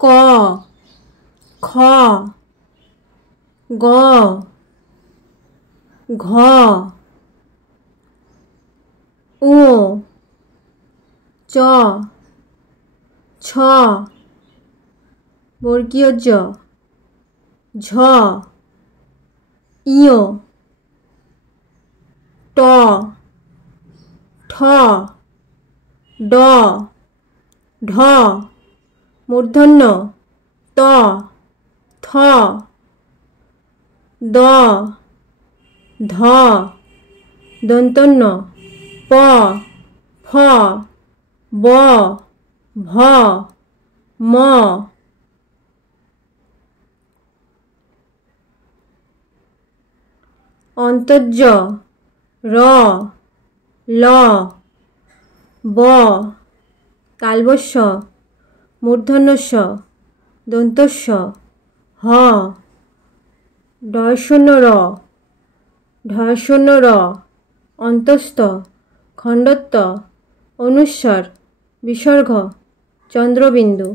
ক খ গ ঘ উ চ ছ বর্গীয় জ ঝ ইয় ট ঠ ড ঢ মূর্ধন্য ত থ দ ধ দন্তন্য প ফ ব ভ ম অন্তর্জ র ল ব তালবস্য মূর্ধন্যস্য দন্তস্য হ ঢয়শূন্য র ঢয়শূন্য র অন্তস্থ খণ্ডত্ব অনুস্বার বিসর্গ চন্দ্রবিন্দু।